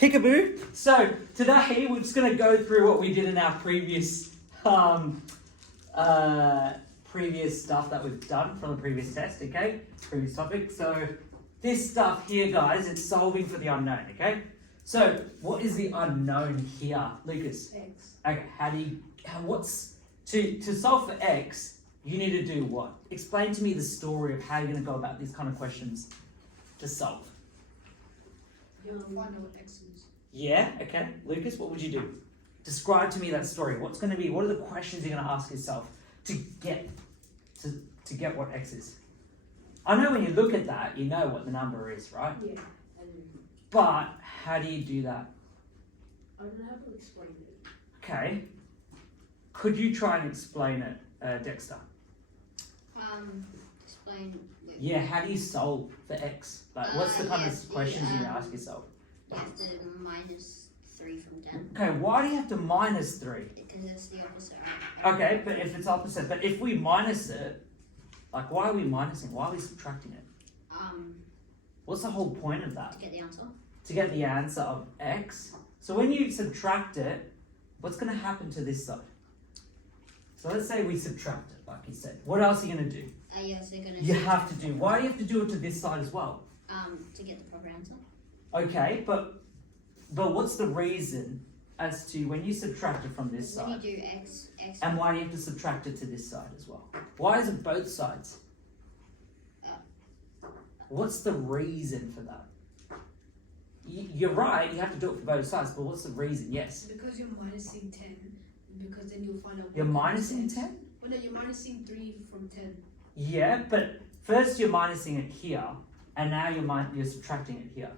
Peekaboo. So today we're just going to go through what we did in our previous previous stuff that we've done from the previous test, okay? Previous topic. So this stuff here, guys, it's solving for the unknown, okay? So what is the unknown here, Lucas? X. Okay, to solve for x, you need to do what? Explain to me the story of how you're going to go about these kind of questions to solve. You'll find out what X is. Yeah, okay. Lucas, what would you do? Describe to me that story. What are the questions you're going to ask yourself to get what x is? I know when you look at that, you know what the number is, right? Yeah. But how do you do that? I don't know how to explain it. Okay. Could you try and explain it, Dexter? Explain. Yeah, how do you solve for x? Like, what's the kind of questions you ask yourself? You have to minus 3 from 10. Okay, why do you have to minus 3? Because it's the opposite. Okay, but if it's opposite, but if we minus it, like, why are we minusing? Why are we subtracting it? What's the whole point of that? To get the answer. To get the answer of x. So when you subtract it, what's going to happen to this side? So let's say we subtract it, like you said. What else are you going to do? Yes, they're gonna. You have to do. Why do you have to do it to this side as well? To get the proper answer. Okay, but what's the reason as to when you subtract it from this When side? you do x. And why do you have to subtract it to this side as well? Why is it both sides? What's the reason for that? You're right, you have to do it for both sides, but what's the reason? Yes. Because you're minusing 10, because then you'll find out. You're minusing 10? Well, no, you're minusing 3 from 10. Yeah, but first you're minusing it here, and now you're subtracting it here.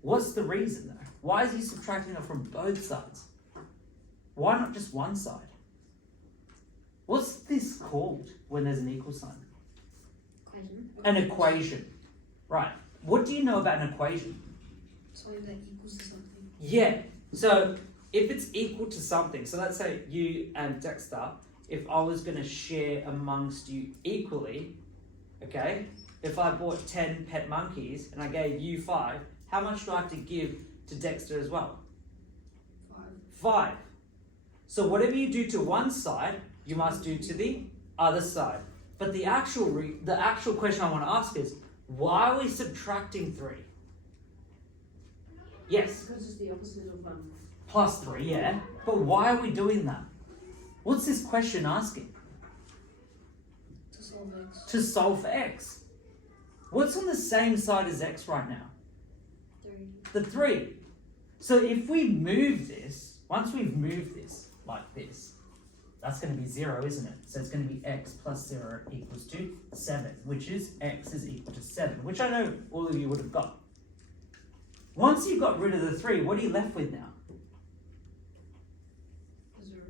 What's the reason though? Why is he subtracting it from both sides? Why not just one side? What's this called when there's an equal sign? Equation. An equation. Right. What do you know about an equation? Something that equals to something. Yeah. So if it's equal to something, so let's say you and Dexter, if I was going to share amongst you equally, okay, if I bought 10 pet monkeys and I gave you 5, how much do I have to give to Dexter as well? 5. So whatever you do to one side, you must do to the other side. But the actual question I want to ask is, why are we subtracting 3? Yes. Because it's the opposite of Plus 3, yeah. But why are we doing that? What's this question asking? to solve X. To solve for x. What's on the same side as x right now? 3. The 3. So if we move this, once we've moved this like this, that's going to be 0, isn't it? So it's going to be x plus 0 equals to 7, which is x is equal to 7, which I know all of you would have got. Once you've got rid of the 3, what are you left with now? 0.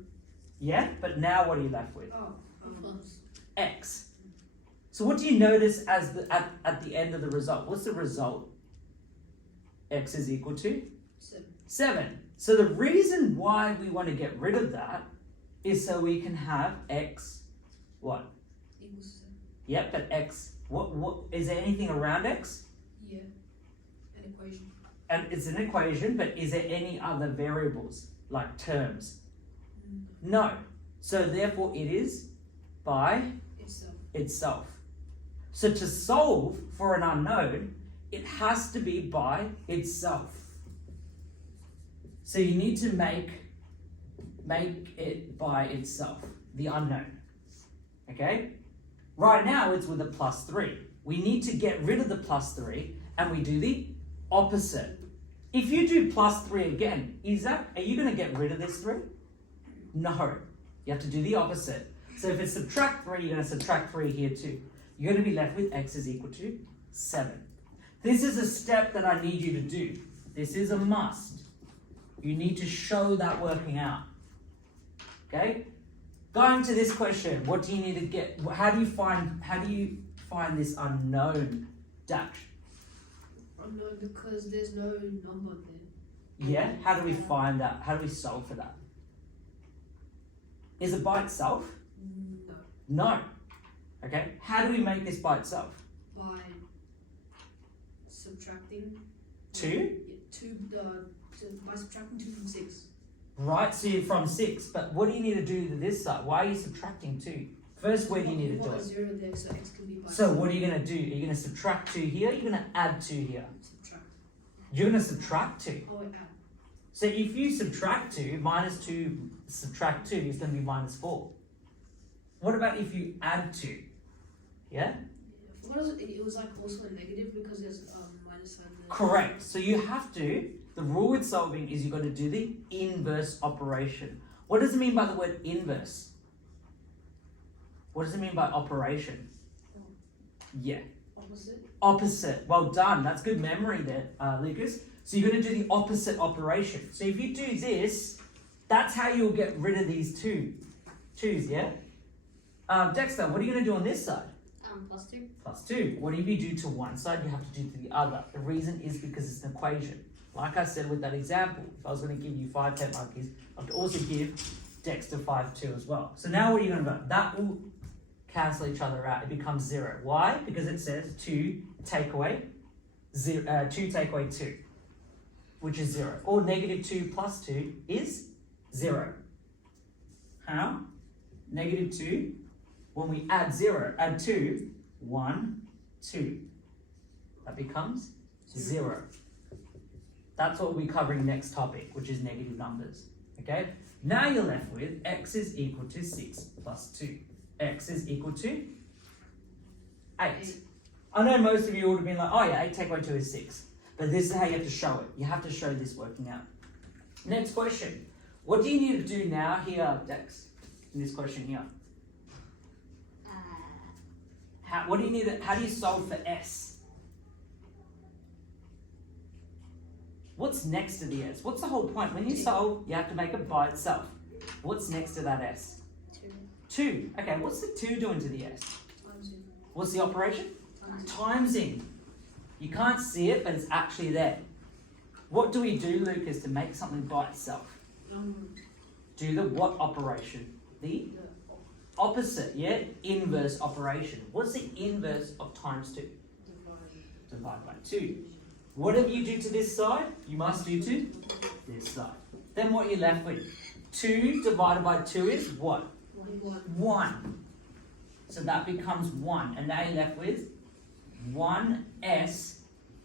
Yeah, but now what are you left with? Oh. Plus. X. So what do you notice as at the end of the result? What's the result? X is equal to 7. So the reason why we want to get rid of that is so we can have x what? Equals 7. Yep, but x, what is there anything around x? Yeah. An equation. And it's an equation, but is there any other variables like terms? No. So therefore it is by itself. So to solve for an unknown, it has to be by itself. So you need to make it by itself, the unknown. Okay? Right now it's with a plus 3. We need to get rid of the plus 3 and we do the opposite. If you do plus 3 again, are you going to get rid of this 3? No. You have to do the opposite. So if it's subtract 3, you're going to subtract 3 here too. You're going to be left with x is equal to 7. This is a step that I need you to do. This is a must. You need to show that working out. Okay? Going to this question, what do you need to get? How do you find this unknown dash? Unknown because there's no number there. Yeah? How do we find that? How do we solve for that? Is it by itself? No. No. Okay? How do we make this by itself? By subtracting Two? by subtracting 2 from 6. Right, so you're from 6, but what do you need to do to this side? Why are you subtracting 2? First, where do you need to do Got a it? 0 there, so x can be by So what are you going to do? Are you going to subtract 2 here? You're going to add 2 here. subtract. You're going to subtract 2. Oh, wait, add. So if you subtract 2, minus 2 subtract 2 is going to be minus 4. What about if you add 2? Yeah? What is it? It was like also a negative because there's minus sign there. Correct. So you have to, the rule with solving is you've got to do the inverse operation. What does it mean by the word inverse? What does it mean by operation? Yeah. Opposite. Opposite. Well done. That's good memory there, Lucas. So you're going to do the opposite operation. So if you do this, that's how you'll get rid of these twos, yeah? Dexter, what are you going to do on this side? Plus 2. Plus 2. Whatever you do to one side, you have to do to the other. The reason is because it's an equation. Like I said with that example, if I was going to give you 5 pet monkeys, I could also give Dexter 5 too as well. So now what are you going to do? That will cancel each other out. It becomes 0. Why? Because it says 2 take away 0, 2 take away 2, which is 0. Or negative 2 plus 2 is 0. How? Negative 2. When we add 0, add 2, 1, 2. That becomes 0. That's what we'll be covering next topic, which is negative numbers. Okay? Now you're left with x is equal to 6 plus 2. X is equal to 8. I know most of you would have been like, oh yeah, 8 take away 2 is 6. But this is how you have to show it. You have to show this working out. Next question. What do you need to do now here, Dex? In this question here. What do you need? How do you solve for s? What's next to the s? What's the whole point? When you solve, you have to make it by itself. What's next to that s? 2. Okay, what's the 2 doing to the s? Times in. What's the operation? Times in. Timesing. You can't see it, but it's actually there. What do we do, Lucas, to make something by itself? Do the what operation? The The opposite, yeah? Inverse operation. What's the inverse of times 2? divide. Divide by 2. Whatever you do to this side, you must do to this side. Then what you're left with? 2 divided by 2 is what? 1. 1. So that becomes 1. And now you're left with 1s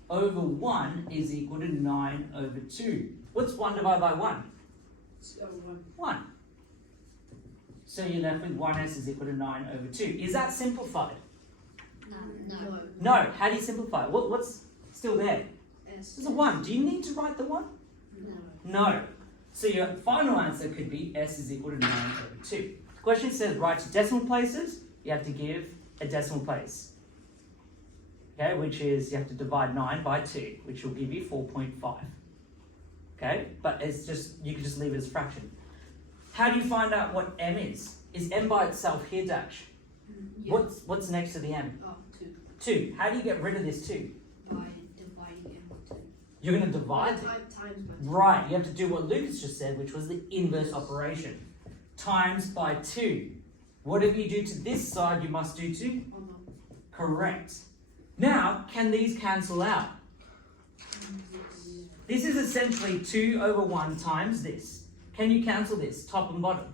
over 1 is equal to 9 over 2. What's 1 divided by 1? 1. 1. So you're left with 1s is equal to 9 over 2. Is that simplified? No. No. How do you simplify it? What's still there? S. There's a 1. Do you need to write the 1? No. No. So your final answer could be s is equal to 9 over 2. The question says write to decimal places. You have to give a decimal place. Okay, which is you have to divide 9 by 2, which will give you 4.5. Okay, but it's just, you can just leave it as a fraction. How do you find out what m is? Is m by itself here, Dash? Yeah. What's next to the m? Oh, 2. How do you get rid of this 2? by dividing m by 2. You're going to divide it. Times by 2. Right, you have to do what Lucas just said, which was the inverse operation. Times by 2. Whatever you do to this side, you must do to? Oh, no. Correct. Now, can these cancel out? This is essentially 2 over 1 times this. Can you cancel this, top and bottom?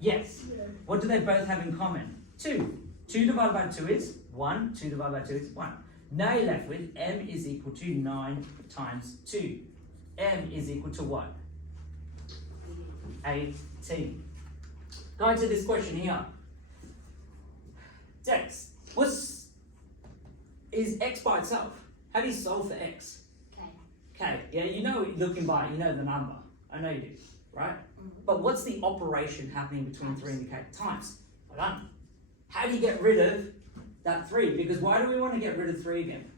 Yes. What do they both have in common? 2. 2 divided by 2 is 1. 2 divided by 2 is 1. Now you're left with m is equal to 9 times 2. M is equal to what? 18. Going to this question here. Dex, is x by itself? How do you solve for x? Okay, yeah, you know, looking by it, you know the number. I know you do, right? But what's the operation happening between 3 and the k? Times. Well done. How do you get rid of that 3? Because why do we want to get rid of 3 again?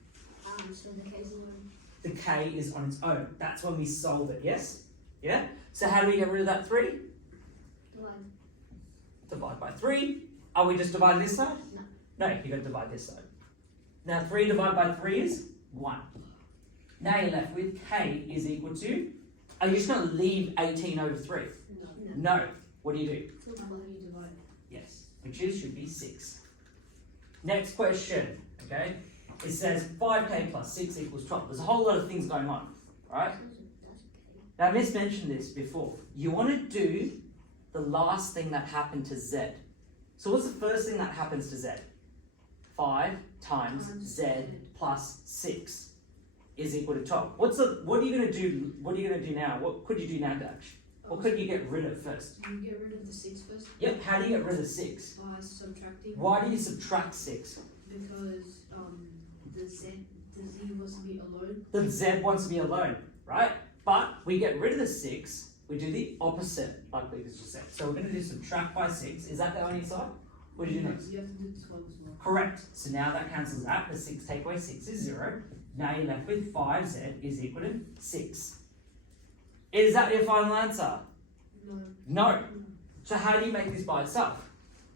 So the case is The k is on its own. That's when we solve it, yes? Yeah? So how do we get rid of that 3? Divide by 3. Are we just dividing this side? No. No, you got to divide this side. Now 3 divided by 3 is 1. Now you're left with k is equal to, are you just going to leave 18 over 3? No. No. What do you do? How do you divide? Yes, which is, should be 6. Next question, okay? It says 5k plus 6 equals 12. There's a whole lot of things going on. right? That's okay. Now, Miss mentioned this before. You want to do the last thing that happened to Z. So what's the first thing that happens to Z? 5 times Z plus 6 is equal to 12. What are you going to do? What are you going to do now? What could you do now, Dash? What could you get rid of first? You get rid of the 6 first Yep, how do you get rid of 6? by subtracting. Why do you subtract 6? Because the Z was to be alone. The Z wants to be alone, right? But we get rid of the 6, we do the opposite, like we just said. So we're going to do subtract by 6. Is that the only side? What do you do next? You have to do the 12 as well. Correct. So now that cancels out. The 6 take away 6 is 0. Now you're left with 5Z is equal to 6. Is that your final answer? No, No. So how do you make this by itself?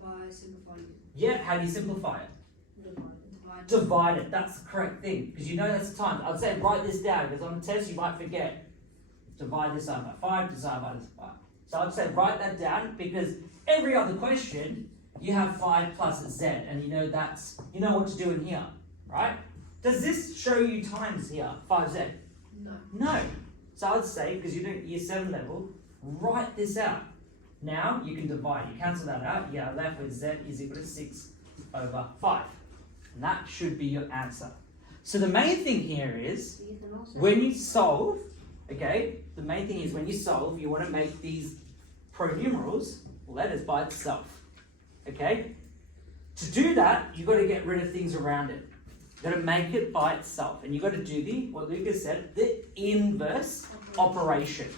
by simplifying it. Yeah, how do you simplify it? Divide. Divide it. That's the correct thing. Because you know that's the time. I'd say write this down because on the test you might forget. Divide this out by 5, divide by this by 5. So I'd say write that down because every other question you have 5 plus Z and you know what to do in here, right? Does this show you times here, 5Z? No. No. So I'd say, because you're doing year 7 level, write this out. Now you can divide. You cancel that out. You're left with Z is equal to 6 over 5. And that should be your answer. So the main thing here is, So you can also. when you solve, okay, the main thing is when you solve, you want to make these pronumerals letters by itself. Okay? To do that, you've got to get rid of things around it. You've got to make it by itself. And you've got to do what Lucas said, the inverse operation.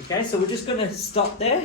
Okay, so we're just going to stop there.